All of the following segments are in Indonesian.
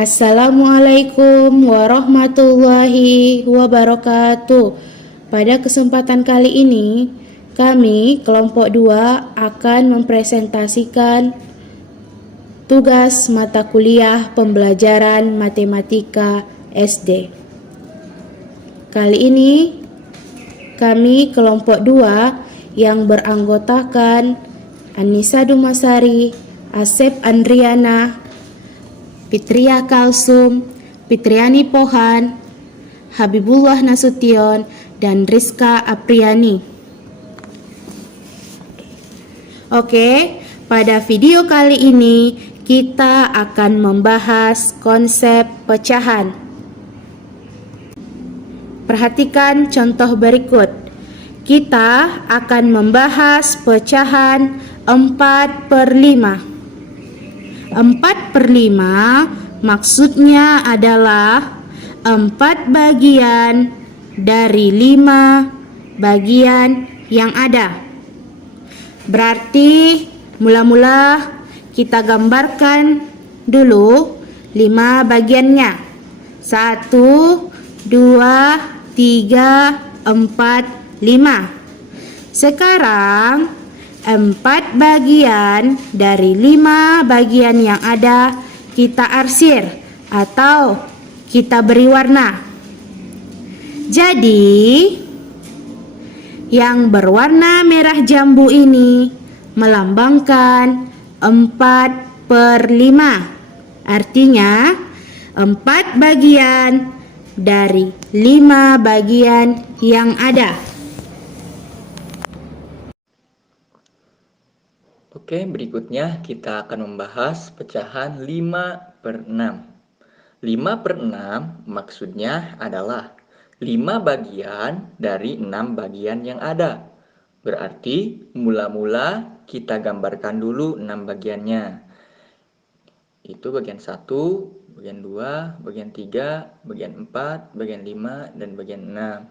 Assalamualaikum warahmatullahi wabarakatuh. Pada kesempatan kali ini, kami kelompok 2 akan mempresentasikan tugas mata kuliah pembelajaran matematika SD. Kali ini, kami kelompok 2 yang beranggotakan Anissa Dumasari, Asep Andriana, Fitria Kalsum, Fitriani Pohan, Habibullah Nasution, dan Rizka Apriani. Oke, pada video kali ini kita akan membahas konsep pecahan. Perhatikan contoh berikut. Kita akan membahas pecahan 4/5. 4/5 maksudnya adalah 4 bagian dari 5 bagian yang ada. Berarti mula-mula kita gambarkan dulu 5 bagiannya. 1, 2, 3, 4, 5. Sekarang 4 bagian dari 5 bagian yang ada kita arsir atau kita beri warna. Jadi, yang berwarna merah jambu ini melambangkan 4/5. Artinya, 4 bagian dari 5 bagian yang ada. Oke, berikutnya kita akan membahas pecahan 5/6. 5/6 maksudnya adalah 5 bagian dari 6 bagian yang ada. Berarti mula-mula kita gambarkan dulu 6 bagiannya. Itu bagian 1, bagian 2, bagian 3, bagian 4, bagian 5, dan bagian 6.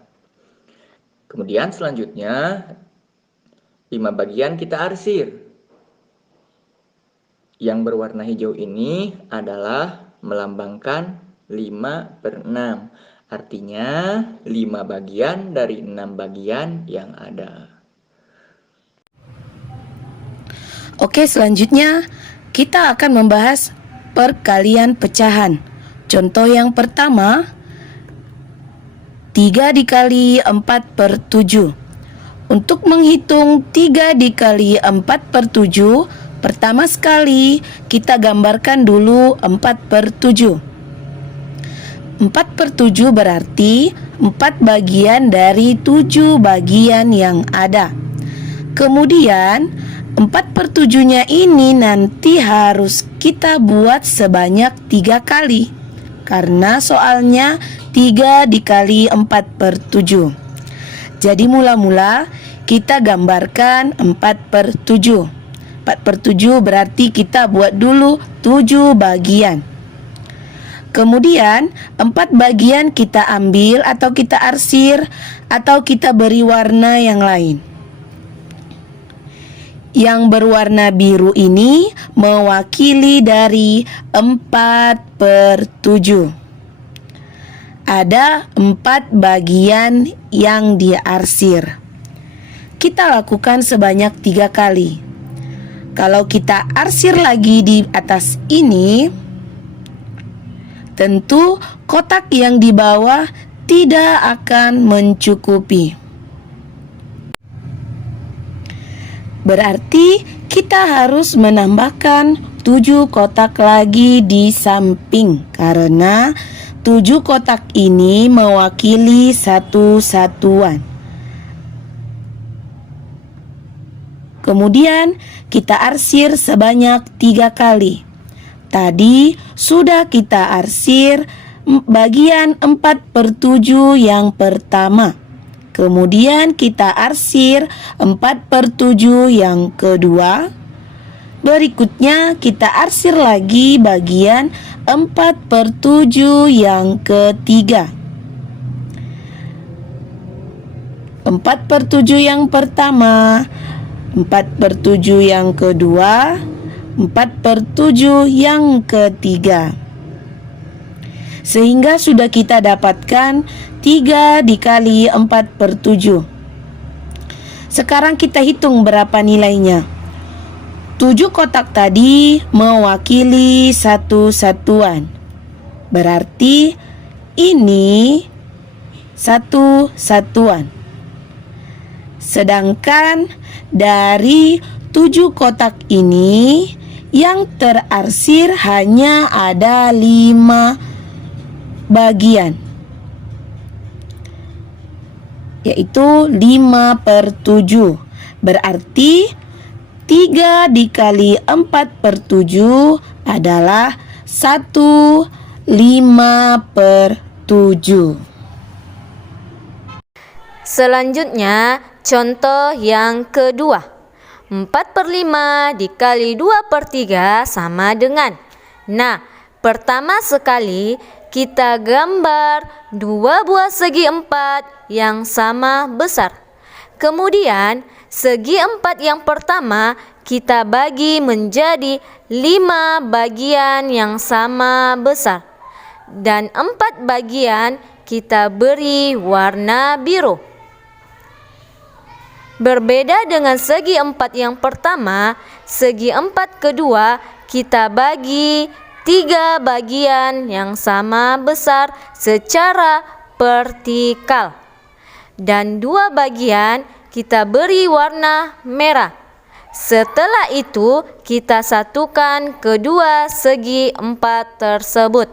Kemudian selanjutnya 5 bagian kita arsir. Yang berwarna hijau ini adalah melambangkan 5/6. Artinya 5 bagian dari 6 bagian yang ada. Oke, selanjutnya kita akan membahas perkalian pecahan. Contoh yang pertama, 3 dikali 4/7. Untuk menghitung 3 dikali 4/7, pertama sekali kita gambarkan dulu 4/7. 4/7 berarti 4 bagian dari 7 bagian yang ada. Kemudian 4/7-nya ini nanti harus kita buat sebanyak 3 kali. Karena soalnya 3 dikali 4/7. Jadi mula-mula kita gambarkan 4/7. 4/7 berarti kita buat dulu 7 bagian. Kemudian 4 bagian kita ambil atau kita arsir atau kita beri warna yang lain. Yang berwarna biru ini mewakili dari 4/7. Ada 4 bagian yang diarsir. Kita lakukan sebanyak 3 kali. Kalau kita arsir lagi di atas ini, tentu kotak yang di bawah tidak akan mencukupi. Berarti kita harus menambahkan 7 kotak lagi di samping, karena 7 kotak ini mewakili satu satuan. Kemudian kita arsir sebanyak 3 kali. Tadi sudah kita arsir bagian 4/7 yang pertama. Kemudian kita arsir 4/7 yang kedua. Berikutnya kita arsir lagi bagian 4/7 yang ketiga. 4/7 yang pertama, 4/7 yang kedua, 4/7 yang ketiga. sehingga sudah kita dapatkan 3 dikali 4/7. Sekarang kita hitung berapa nilainya. 7 kotak tadi mewakili satu satuan. Berarti ini satu satuan. Sedangkan dari 7 kotak ini yang terarsir hanya ada 5 bagian, yaitu 5/7. Berarti 3 dikali 4/7 adalah 1/5/7. Selanjutnya, contoh yang kedua. 4/5 dikali 2/3 sama dengan. Nah, pertama sekali kita gambar 2 buah segi 4 yang sama besar. Kemudian, segi 4 yang pertama kita bagi menjadi 5 bagian yang sama besar. Dan 4 bagian kita beri warna biru. Berbeda dengan segi 4 yang pertama, segi 4 kedua kita bagi 3 bagian yang sama besar secara vertikal. Dan 2 bagian kita beri warna merah. Setelah itu kita satukan kedua segi 4 tersebut.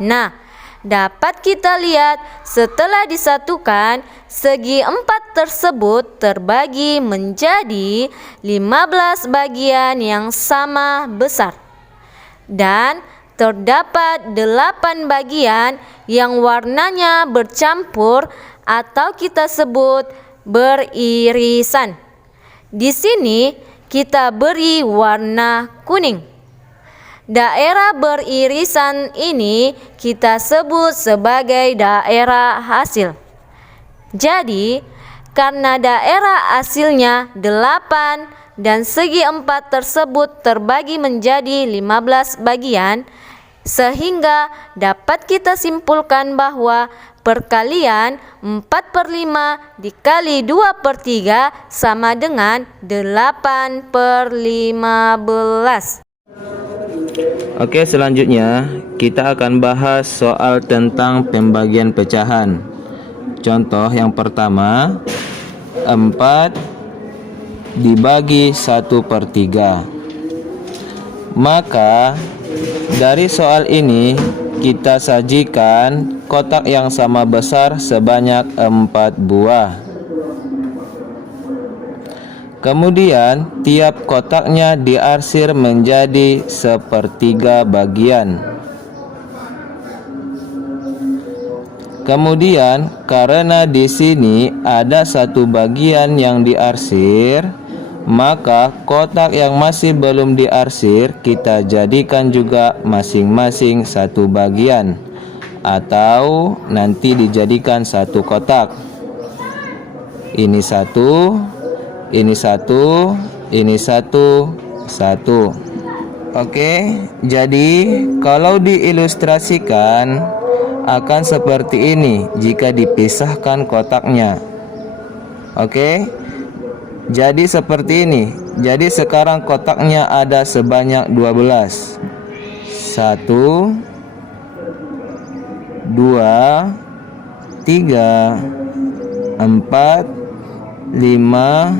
Nah, dapat kita lihat setelah disatukan, segi 4 tersebut terbagi menjadi 15 bagian yang sama besar. Dan terdapat 8 bagian yang warnanya bercampur atau kita sebut beririsan. Di sini kita beri warna kuning. Daerah beririsan ini kita sebut sebagai daerah hasil. Jadi, karena daerah hasilnya 8 dan segi 4 tersebut terbagi menjadi 15 bagian, sehingga dapat kita simpulkan bahwa perkalian 4/5 dikali 2/3 sama dengan 8/15. Oke, selanjutnya kita akan bahas soal tentang pembagian pecahan. Contoh yang pertama, 4 dibagi 1/3. Maka dari soal ini kita sajikan kotak yang sama besar sebanyak 4 buah. Kemudian tiap kotaknya diarsir menjadi 1/3 bagian. Kemudian karena di sini ada 1 bagian yang diarsir, maka kotak yang masih belum diarsir kita jadikan juga masing-masing 1 bagian, atau nanti dijadikan 1 kotak. Ini 1, ini 1, ini 1, 1. Oke, jadi kalau diilustrasikan akan seperti ini jika dipisahkan kotaknya. Oke, jadi seperti ini. Jadi sekarang kotaknya ada sebanyak 12. 1, 2, 3, 4, 5,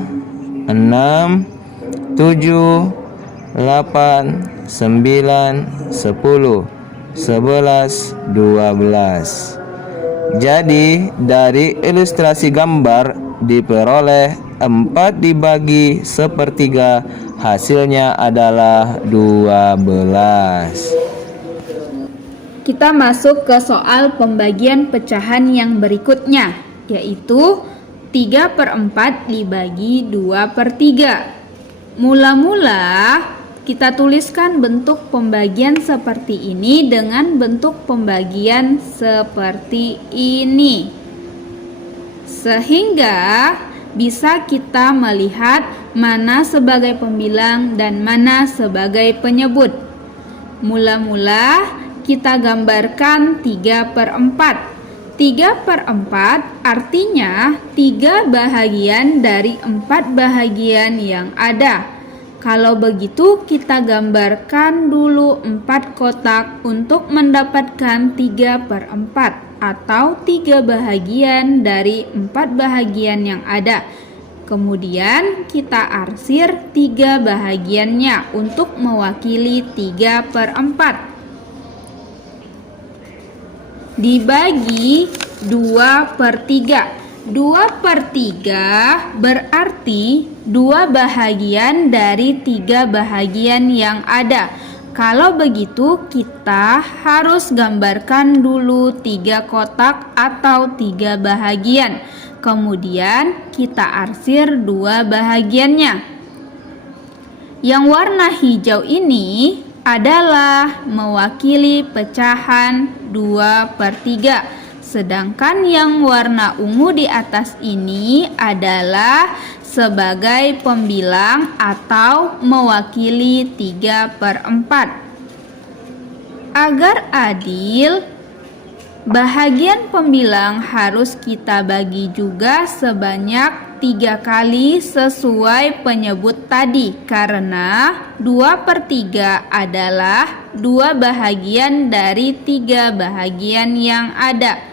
6, 7, 8, 9, 10, 11, 12. Jadi dari ilustrasi gambar diperoleh 4 dibagi 1/3, hasilnya adalah 12. Kita masuk ke soal pembagian pecahan yang berikutnya, yaitu 3/4 dibagi 2/3. Mula-mula kita tuliskan bentuk pembagian seperti ini dengan bentuk pembagian seperti ini, sehingga bisa kita melihat mana sebagai pembilang dan mana sebagai penyebut. Mula-mula kita gambarkan 3/4. 3/4 artinya 3 bahagian dari 4 bahagian yang ada. Kalau begitu kita gambarkan dulu 4 kotak untuk mendapatkan 3/4 atau 3 bahagian dari 4 bahagian yang ada. Kemudian kita arsir 3 bahagiannya untuk mewakili 3/4. Dibagi 2/3. 2/3 berarti 2 bahagian dari 3 bahagian yang ada. Kalau begitu kita harus gambarkan dulu 3 kotak atau 3 bahagian. Kemudian kita arsir 2 bahagiannya. Yang warna hijau ini adalah mewakili pecahan 2/3. Sedangkan yang warna ungu di atas ini adalah sebagai pembilang atau mewakili 3/4. Agar adil, bahagian pembilang harus kita bagi juga sebanyak 3 kali sesuai penyebut tadi, karena 2/3 adalah 2 bahagian dari 3 bahagian yang ada.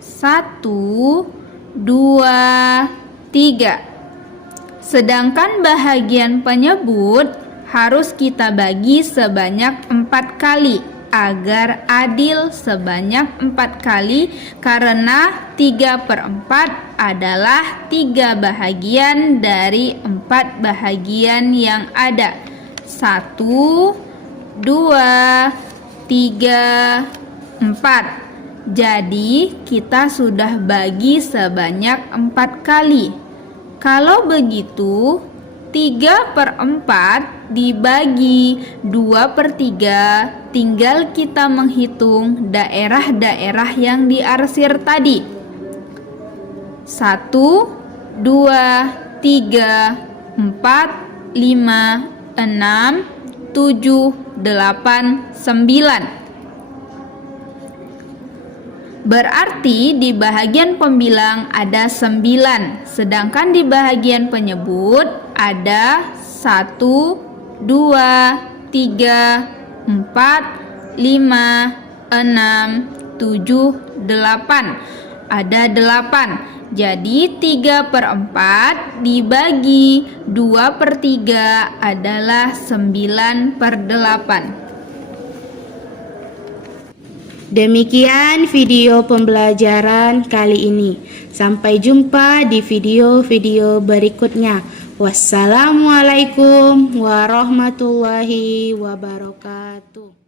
1, 2, 3. Sedangkan bahagian penyebut harus kita bagi sebanyak 4 kali agar adil sebanyak 4 kali, karena 3/4 adalah 3 bahagian dari 4 bahagian yang ada. 1, 2, 3, 4. Jadi kita sudah bagi sebanyak 4 kali. Kalau begitu 3/4 dibagi 2/3, tinggal kita menghitung daerah-daerah yang diarsir tadi. 1, 2, 3, 4, 5, 6, 7, 8, 9. Berarti di bahagian pembilang ada 9, sedangkan di bahagian penyebut ada 1, 2, 3, 4, 5, 6, 7, 8. Ada 8. Jadi 3/4 dibagi 2/3 adalah 9/8. Demikian video pembelajaran kali ini. Sampai jumpa di video-video berikutnya. Wassalamualaikum warahmatullahi wabarakatuh.